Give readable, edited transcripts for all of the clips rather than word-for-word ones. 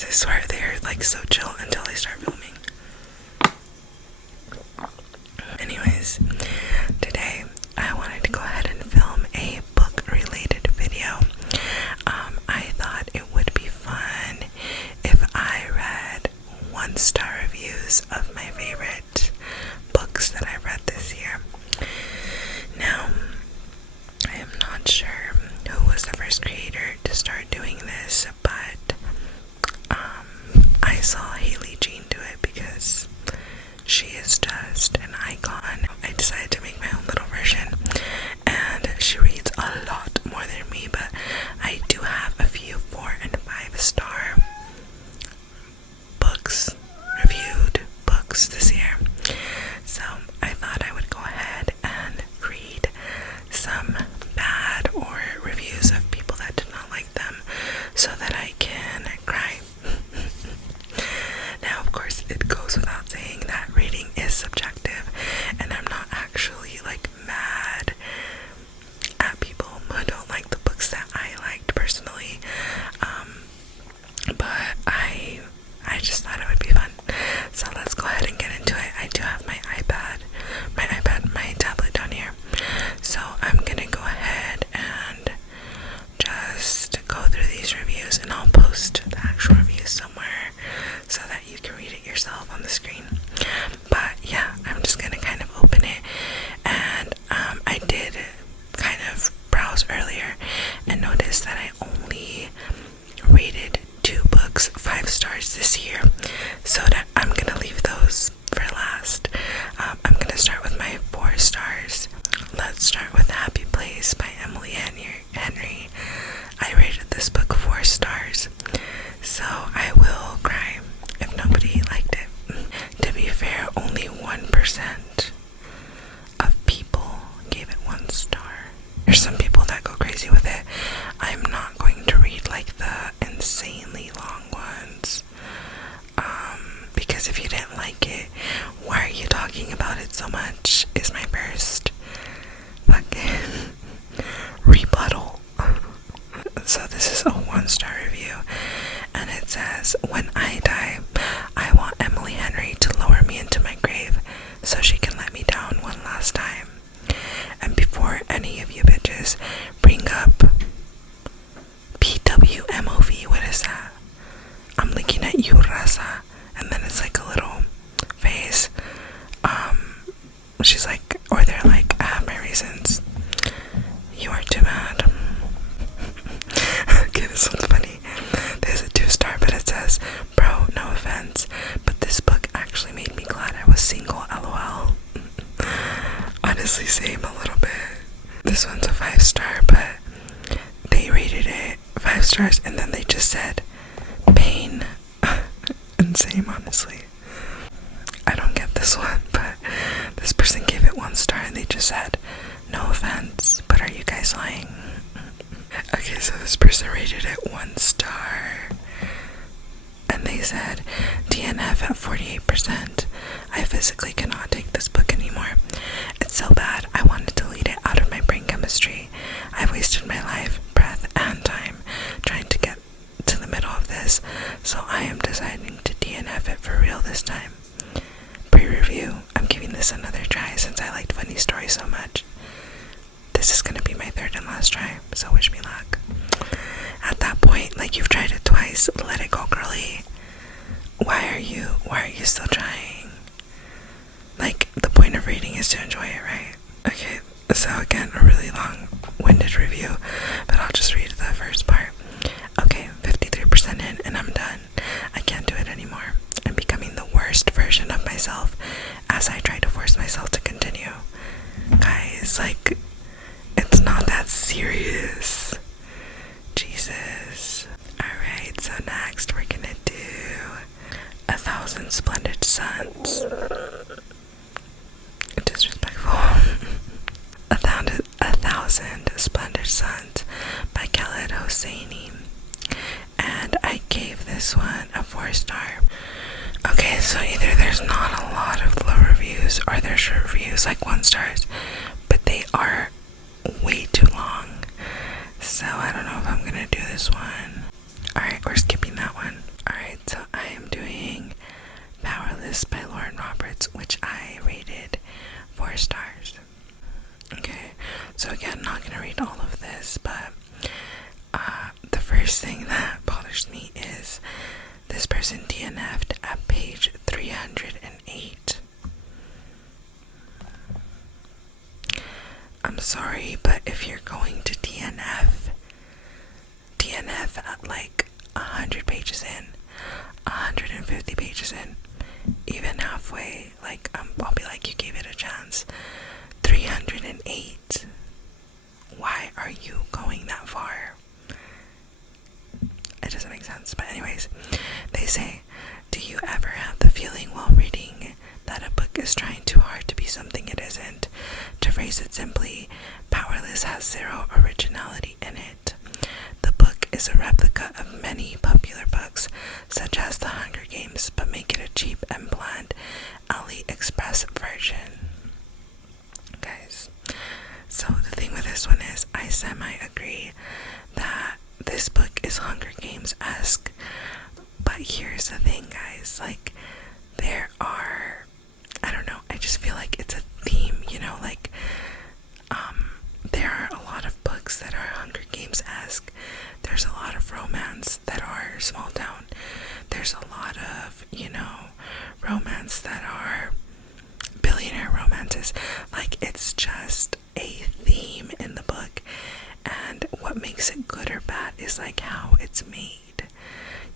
guys, I swear they're like so chill until I start filming. Anyways, today I wanted to go ahead and film a book related video. I thought it would be fun if I read 1-star reviews of my favorite books that I read this year. Now, I am not sure who was the first creator to start doing this, but I saw Haley Jean do it because she is just an icon. I decided to make my own little version, and she reads a lot more than me, but I do have a few 4 and 5-star books, reviewed books this year. So I thought I would go ahead and read some bad or reviews of people that did not like them so that I can cry. Now, of course, it goes without saying that reading is subjective, and I'm not actually like mad at people who don't like the books that I liked personally, but I just thought it would be fun. So let's go ahead and get into it. I do have my tablet down here, so I'm gonna go ahead and just go through these reviews, and I'll post the actual reviews somewhere so that you can read it yourself on the screen. But yeah, I'm just gonna kind of open it, and I did kind of browse earlier and noticed that I only rated 2 books 5 stars this year, so that I'm gonna leave those for last. I'm gonna start with my 4 stars. Let's start with Happy Place by Emily Henry. I rated this book 4 stars, so I will cry if nobody liked it. To be fair, only 1% of people gave it 1 star. There's some people that go crazy with it. I'm not going to read like the insanely long ones, because if you didn't like it, why are you talking about it so much, is my first fucking rebuttal. So this is a 1-star review, and it says, "When I die, I want Emily Henry to lower me into my grave so she can let me down one last time. And before any of you bitches bring up PWMOV, what is that? I'm looking at you, Raza." And then it's like a little face. She's like, or they're like, "I have my reasons. You are too mad." Okay, this one's funny. There's a 2-star, but it says, "Bro, no offense, but this book actually made me glad I was single, LOL." Honestly, same a little bit. This one's a 5-star, but they rated it 5 stars, and then they just said, "Pain." And same, honestly. I don't get this one, but this person gave it 1 star, and they just said, "No offense, but are you guys lying?" Okay, so this person rated it 1 star, and they said, "DNF at 48%. I physically cannot take this book anymore. It's so bad, I want to delete it out of my brain chemistry. I've wasted my life, breath, and time trying to get to the middle of this, so I am deciding to DNF it for real this time. Pre-review, I'm giving this another try since I liked funny stories so much. This is gonna be my 3rd and last try, so wish me luck." At that point, like, you've tried it twice, let it go, girly. Why are you still trying? Like, the point of reading is to enjoy it, right? Okay, so again, a really long-winded review, but I'll just read the first part. Okay, 53% in, and I'm done. I can't do it anymore. I'm becoming the worst version of myself as I try to force myself to continue. Guys, like, it's not that serious. Jesus. Alright, so next we're gonna do 1,000 Splendid Suns. Disrespectful. 1,000 Splendid Suns by Khaled Hosseini. And I gave this one a 4 star. Okay, so either there's not a lot of low reviews, or there's reviews like 1 stars, but they are way too long. So I don't know if I'm gonna do this one. Alright, we're skipping that one. Alright, person DNF'd at page 308. I'm sorry, but if you're going to DNF at like 100 pages in, 150 pages in, even halfway, like I'll be like, you gave it a chance. 308. Why are you going that far? It doesn't make sense. But anyways, they say, do you ever have the feeling while reading that a book is trying too hard to be something it isn't? To phrase it simply, Powerless has zero originality in it. The book is a replica of many popular books, such as The Hunger Games, but make it a cheap and bland AliExpress version. Guys, so the thing with this one is, I semi-agree that this book is Hunger Games-esque, but here's the thing, guys, like, there are, I don't know, I just feel like it's a theme, you know, like, there are a lot of books that are Hunger Games-esque. There's a lot of romance that are small town. There's a lot of, you know, romance that are billionaire romances. Like, it's just a theme in the book, and what makes it good or bad is like how it's made.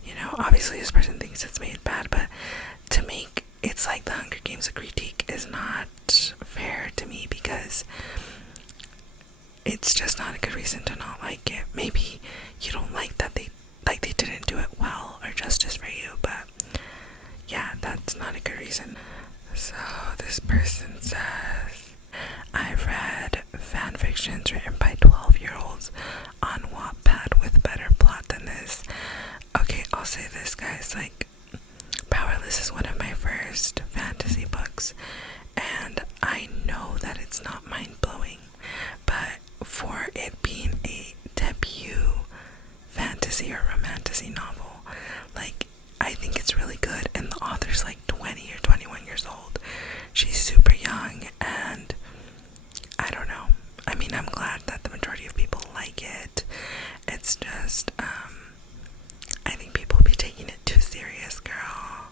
You know, obviously this person thinks it's made bad, but to make it's like The Hunger Games a critique is not fair to me, because it's just not a good reason to not like it. Maybe you don't like that they didn't do it well or justice for you, but yeah, that's not a good reason. So this person says, I've read fan fictions written by 12-year-olds on Wattpad with better plot than this. Okay, I'll say this, guys, like, Powerless is one of my first fantasy books, and I know that it's not mind-blowing, but for it being a debut fantasy or romantasy novel, like, I think it's really good, and the author's like 20 or 21 years old. She's super young, and I don't know. I mean, I'm glad that the majority of people like it. It's just, I think people be taking it too serious, girl.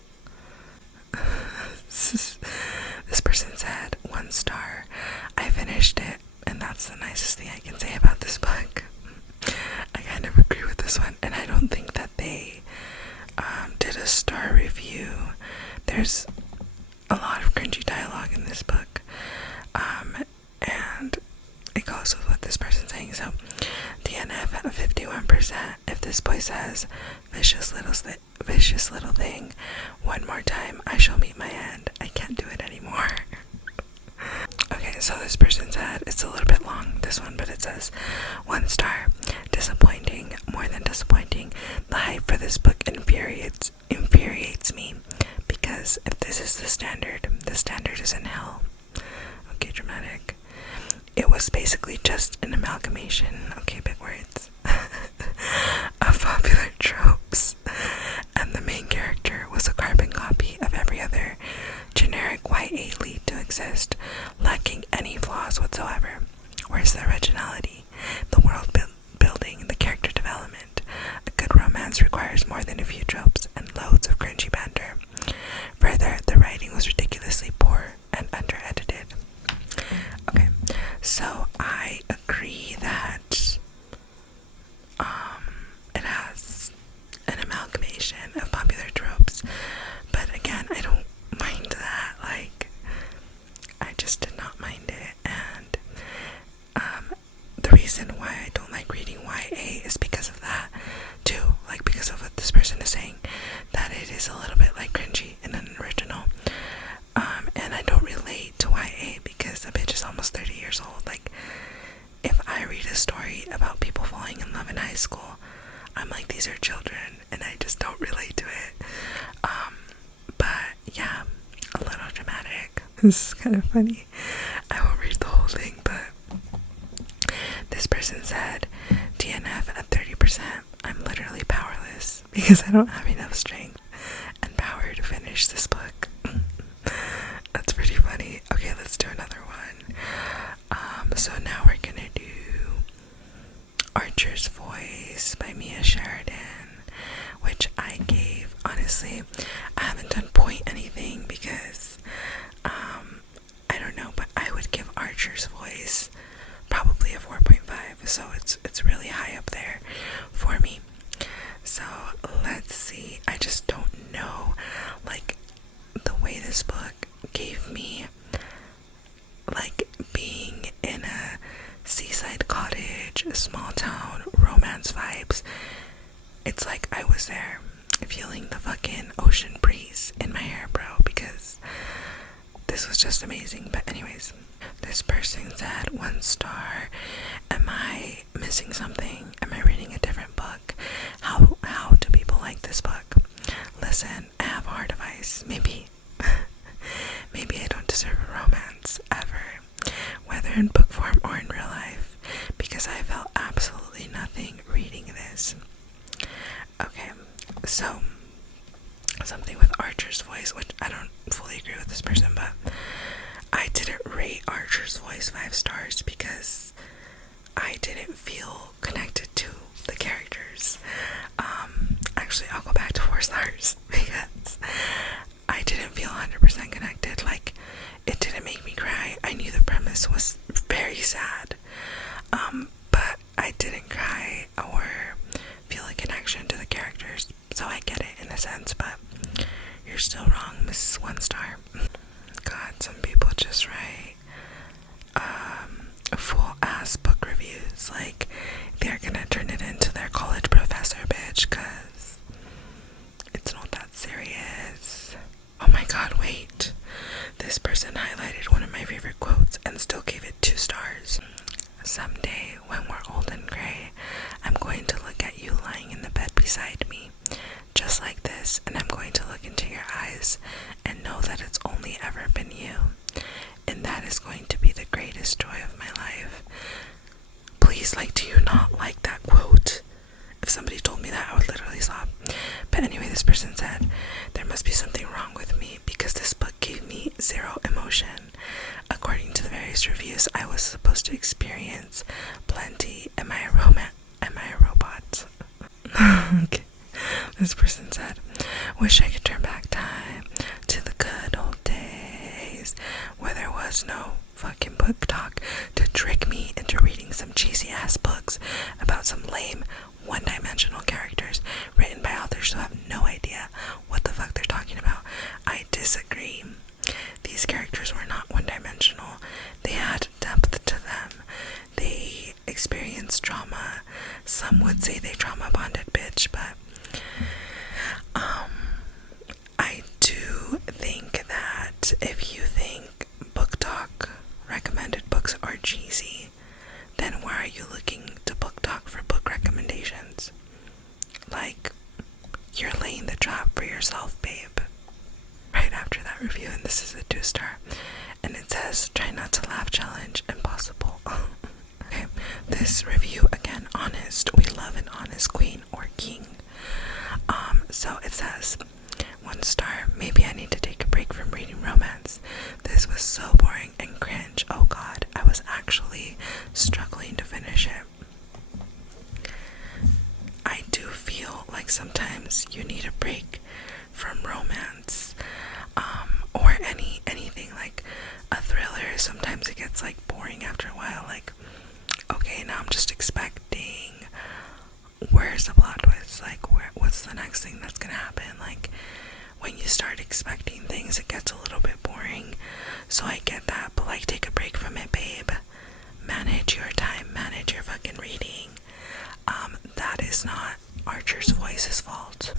This person said, 1 star. I finished it, and that's the nicest thing I can say about this book. I kind of agree with this one, and I don't think that they did a star review. There's a lot of cringy dialogue in this book, and it goes with what this person's saying. So DNF at 51%. If this boy says vicious little thing one more time, I shall meet my end. I can't do it anymore. Okay, so this person said, it's a little bit long, this one, but it says 1 star. Disappointing, more than disappointing. The hype for this book infuriates me, because if this is the standard is in hell. Okay, dramatic. It was basically just an amalgamation, okay, big words, of popular tropes, and the main character was a carbon copy of every other generic YA lead to exist, lacking any flaws whatsoever. Where's the originality, the world building, the character development? A good romance requires more than a few tropes and loads of cringy banter. Further, the writing was ridiculously poor and under-edited. Okay, so I agree that it has an amalgamation of popular tropes, but again, I don't mind that. Like, I just did not mind it, and the reason why I don't like reading YA is because of that too, like, because of what this person is saying, that it is a little bit like cringy and unoriginal, and I don't relate to YA because a bitch is almost 30 years old. Like, if I read a story about people falling in love in high school, I'm like, these are children, and I just don't relate to it. But yeah, a little dramatic. This is kind of funny. I won't read the whole thing, but this person said, DNF at 30%. I'm literally powerless because I don't have enough strength and power to finish this book. That's pretty funny. Okay, let's do another one. So now we're gonna do Archer's Voice by Mia Sheridan, which I gave, honestly, honestly, I haven't done point anything because, I don't know, but I would give Archer's Voice probably a 4.5, so it's really high up there for me. So let's see. I just don't know, like, the way this book gave me, like, being in a seaside cottage, a small town, romance vibes. It's like I was there, feeling the fucking ocean breeze in my hair, bro, because this was just amazing. But anyways, this person said 1 star. Am I missing something? Am I reading a different book? How do people like this book? Listen, I have heart of ice. Maybe I don't deserve a romance ever, whether in book form or in real life, because I felt absolutely nothing reading this. Okay, so something with Archer's Voice, which I don't fully agree with this person, but I didn't rate Archer's Voice 5 stars because I didn't feel connected to the characters. Actually, I'll go back to 4 stars because I didn't feel 100% connected. Like, it didn't make me cry. I knew the premise was very sad, but I didn't cry or feel a connection to the characters. So I get it in a sense, but you're still wrong, Mrs. 1 star. God, some people just write full ass book reviews like they're gonna turn it into their college professor, bitch, cause it's not that serious. Oh my god, wait. This person highlighted one of my favorite quotes and still gave it 2 stars. Someday, when we're old and gray, I'm going to look at you lying in the bed beside me, just like this, and I'm going to look into your eyes and know that it's only ever been you. And that is going to be the greatest joy of my life. Please, like, do you not like that quote? If somebody told me that, I would literally sob. But anyway, this person said, there must be something wrong with me because this book gave me 0 emotion. According to the various reviews, I was supposed to experience plenty. Am I a robot? Okay. This person said, wish I could turn back time to the good old days where there was no fucking book talk to trick me into reading some cheesy ass books about some lame one-dimensional characters written by authors who have no idea what the fuck they're talking about. I disagree. These characters were not one-dimensional. They had depth to them. They experienced trauma. Some would say they trauma bonded, bitch, but I do think that if you think book talk recommended books are cheesy, then why are you looking to book talk for book recommendations? Like, you're laying the trap for yourself, babe. Right after that review, and this is a 2 star, and it says, try not to laugh challenge, impossible. Okay, this review, again, honest. We love an honest queen or king. So it says, 1 star, maybe I need to take a break from reading romance. This was so boring and cringe. Oh god, I was actually struggling to finish it. I do feel like sometimes you need a break from romance, or anything like a thriller. Sometimes it gets like boring after a while. Like, okay, now I'm just expecting, where's the plot twist? Like, what's the next thing that's gonna happen? Like, when you start expecting things, it gets a little bit boring. So I get that, but like, take a break from it, babe. Manage your time, manage your fucking reading. That is not Archer's Voice's fault.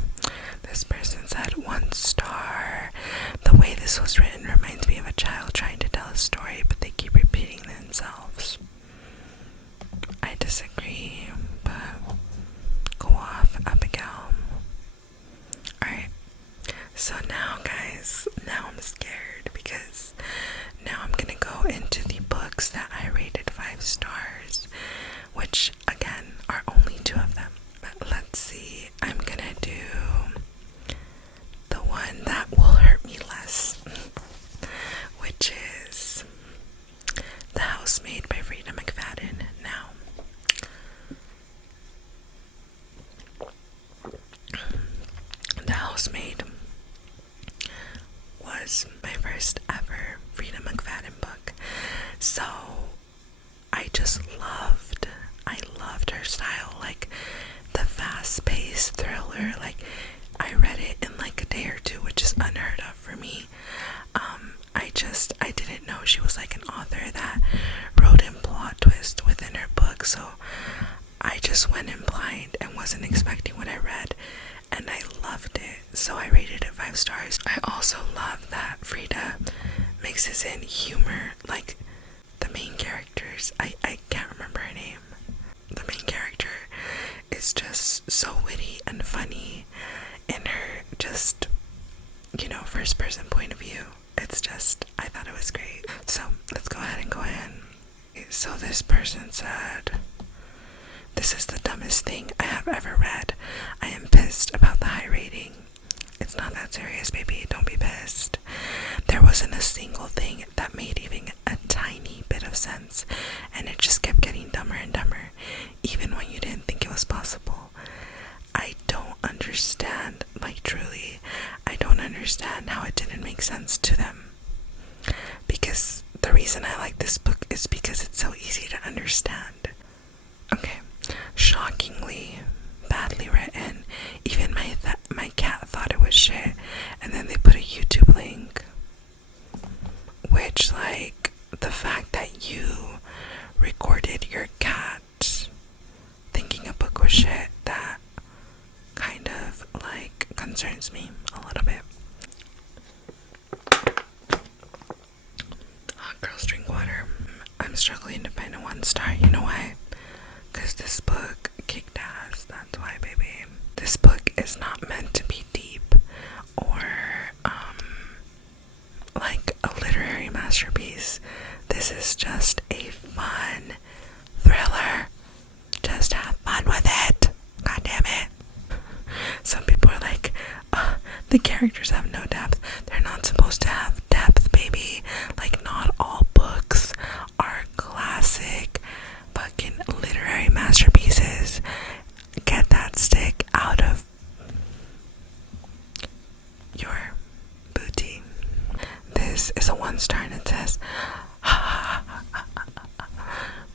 This person said 1 star. The way this was written reminds me of a child trying to tell a story, but they keep repeating themselves. I disagree, but go off, Abigail. Alright, so now guys, now I'm scared because now I'm gonna go into the books that I rated 5 stars, which again are only 2 of them. But let's see, I'm gonna do the one that will hurt me less, which is The Housemaid by Frida McFadden. Now, The Housemaid was my first ever Frida McFadden book. So I loved her style, like the fast-paced thriller. Like, I read it in like a day or two, which is unheard of for me. I didn't know she was like an author that wrote in plot twist within her book, so I just went in blind and wasn't expecting what I read, and I loved it, so I rated it 5 stars. I also love that Frida mixes in humor, like the main characters, I can't remember her name. The main character is just so witty and funny in her just, first person point of view. It's just, I thought it was great. So let's go ahead and go in. So this person said, "This is the dumbest thing I have ever read. I am pissed about the high rating." It's not that serious, baby. Don't be pissed. There wasn't a single thing that made even a tiny bit of sense, and it just kept getting dumber and dumber, even when you didn't think it was possible. I don't understand, like truly, I don't understand how it didn't make sense to them. Because the reason I like this book is because it's so easy to understand. Okay, shockingly badly written. Even my cat thought it was shit, and then they put a YouTube link, which, like, the fact that you recorded your cat thinking a book was shit, that kind of like concerns me a little bit. Hot girls drink water. I'm struggling to find a 1 star. You know why? Because this book kicked ass. That's why, baby. This book is not meant to be deep or like a literary masterpiece. This is just a fun thriller. Just have fun with it. God damn it. Some people are like, the characters have no depth. They're not supposed to have depth, baby. Like, not all books are classic fucking literary masterpieces. Get that stick out of your booty. This is a 1 star, and it says,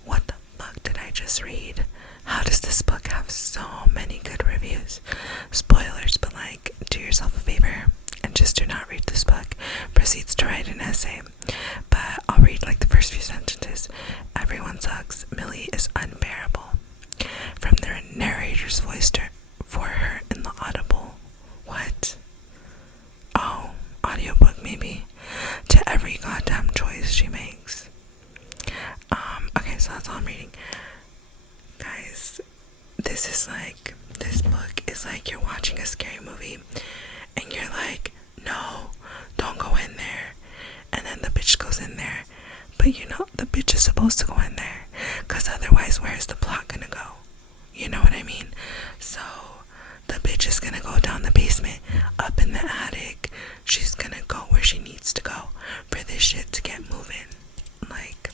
"What the fuck did I just read? How does this book have so many good reviews?" Spoilers, but like, do yourself a favor and just do not read this book. Proceeds to write an essay, but I'll read like the first few sentences. "Everyone sucks. Millie is unbearable." From the narrator's voice for her in the audible. What? Oh, audiobook maybe. "To every goddamn choice she makes." Okay, so that's all I'm reading. Guys, this book is like you're watching a scary movie and you're like, "No, don't go in there." And then the bitch goes in there. But the bitch is supposed to go in there, because otherwise where's the plot gonna go? You know what I mean? So the bitch is gonna go down the basement, up in the attic. She's gonna go where she needs to go for this shit to get moving. Like,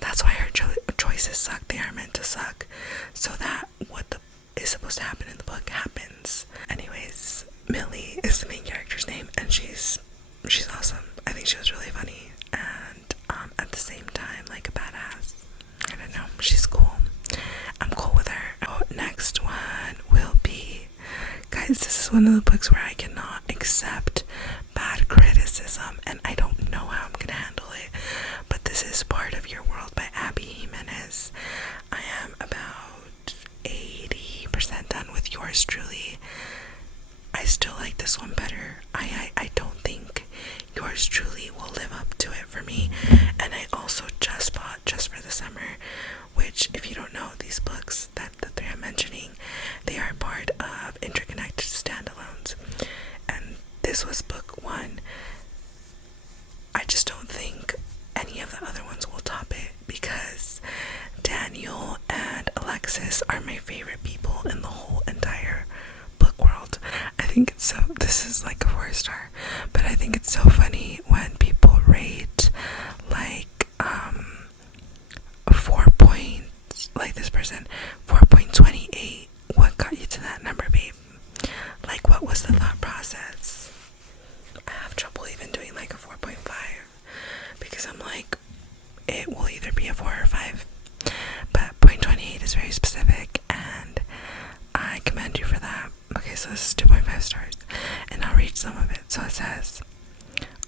that's why her choices suck. They are meant to suck, so that what is supposed to happen in the book happens. Anyways, Millie is the main character's name, and she's awesome. I think she was really funny, and at the same time, like, a badass. I don't know, she's cool. I'm cool with her. Oh, next one will be, guys, this is one of the books where I cannot accept bad criticism, and I don't know how I'm gonna handle it, but this is Part of Your World by Abby Jimenez. I am about 80% done with yours truly. I still like this one better. I don't think yours truly will live up to it for me. And I also just bought Just for the Summer, which, if you don't know, these books, that the 3 I'm mentioning, they are part of interconnected standalones. And this was book 1. I just don't think any of the other ones will top it, because Daniel and Alexis are my favorite people in the whole entire book world. I think it's so, this is like a 4 star, but I think it's so funny when people rate like 4 points, like this person, 4.28. What got you to that number, babe? Like, what was the thought process? I have trouble some of it. So it says,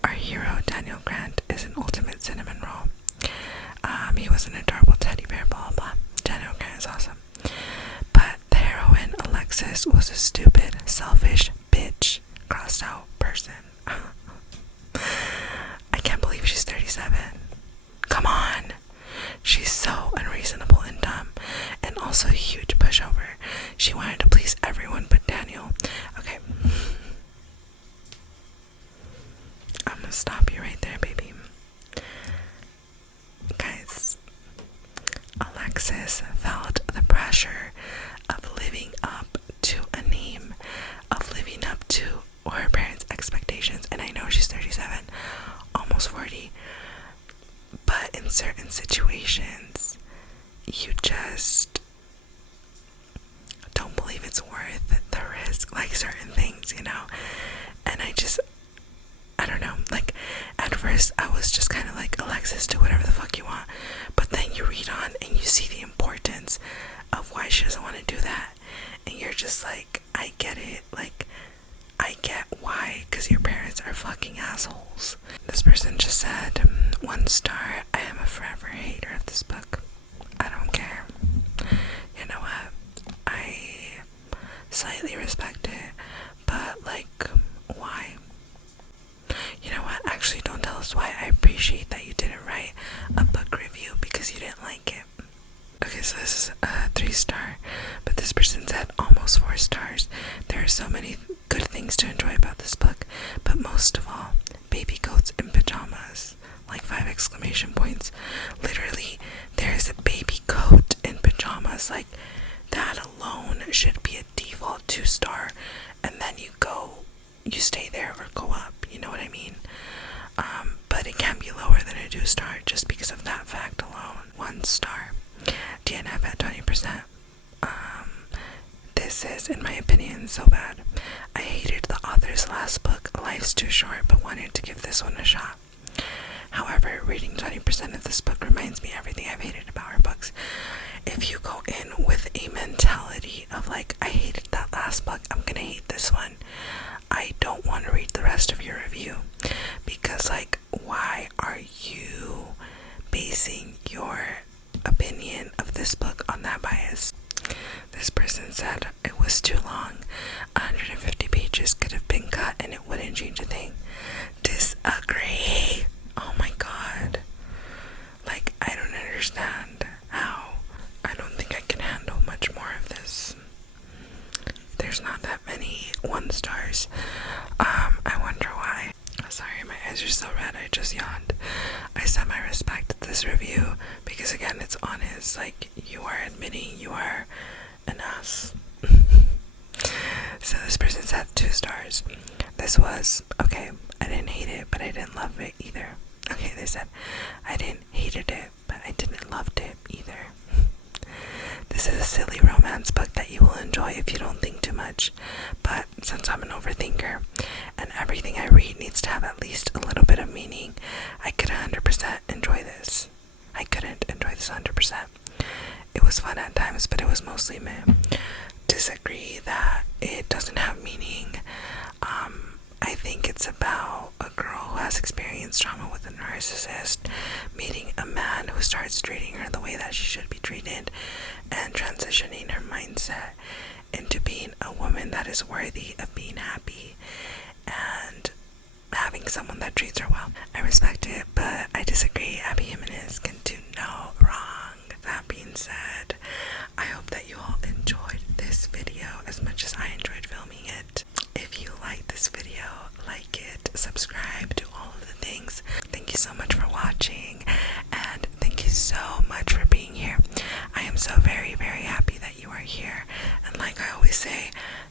our hero, Daniel Grant, is an ultimate cinnamon roll. He was an adorable teddy bear, blah, blah. Daniel Grant is awesome. But the heroine, Alexis, was a stupid, selfish, bitch, crossed out person. I can't believe she's 37. Come on. She's so unreasonable and dumb, and also a huge pushover. She wanted to please everyone but Daniel. Okay. I'm gonna stop you right there, baby. Guys, Alexis felt the pressure of living up to a name, of living up to her parents' expectations. And I know she's 37, almost 40, but in certain situations, you just don't believe it's worth the risk, like certain things, you know. And I don't know, like at first I was just kind of like, Alexis, do whatever the fuck you want, but then you read on and you see the importance of why she doesn't want to do that, and you're just like, I get it, like I get why, because your parents are fucking assholes. This person just said, 1 star, I am a forever hater of this book. I don't care. You know what? I slightly respect it, but like, why? You know what? Actually, don't tell us why. I appreciate that you didn't write a book review because you didn't like it. Okay, so this is a 3 star, but this person said almost 4 stars. There are so many good things to enjoy about this book, but most of all, baby goats in pajamas. Like 5 exclamation points. Literally, there is a baby goat in pajamas. Like, that alone should be a default 2 star, and then you stay there or go up, you know what I mean? But it can be lower than a 2 star just because of that fact alone. 1 star. DNF at 20%. This is, in my opinion, so bad. I hated the author's last book, Life's Too Short, but wanted to give this one a shot. However, reading 20% of this book reminds me everything I've hated about her books. If you go in with a mentality of like, I hated that last book, I'm gonna hate this one, I don't want to read the rest of your review, because like, why are you basing your opinion of this book on that bias? This person said it was too long. 150 pages could have been cut and it wouldn't change a thing. Disagree. Oh my god. Like, I don't understand how. I don't think I can handle much more of this. There's not that many 1 stars. I wonder why. Sorry, my eyes are so red, I just yawned. I semi-respect this review because, again, it's honest. Like, you are admitting you are an ass. So this person said 2 stars. This was, okay, I didn't hate it, but I didn't love it either. Okay, they said, I didn't hated it, but I didn't loved it either. This is a silly romance book that you will enjoy if you don't think too much. But since I'm an overthinker, and everything I read needs to have at least a little bit of meaning, I could 100% enjoy this. I couldn't enjoy this 100%. It was fun at times, but it was mostly meh. Disagree that it doesn't have meaning. I think it's about a girl who has experienced trauma with a narcissist, meeting a man who starts treating her the way that she should be treated, and transitioning her mindset into being a woman that is worthy of being happy and having someone that treats her well. I respect it, but I disagree. Abby Jimenez can do no wrong. That being said, I hope that you all enjoyed this video as much as I enjoyed filming it. If you like this video, like it, subscribe, do all of the things. Thank you so much for watching, and thank you so much for being here. I am so very, very happy that you are here, and like I always say,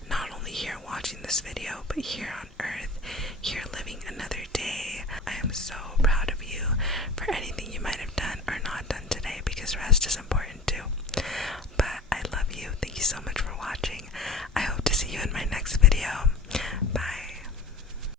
not only here watching this video, but here on earth, here living another day. I am so proud of you for anything you might have done or not done today, because rest is important too. But I love you. Thank you so much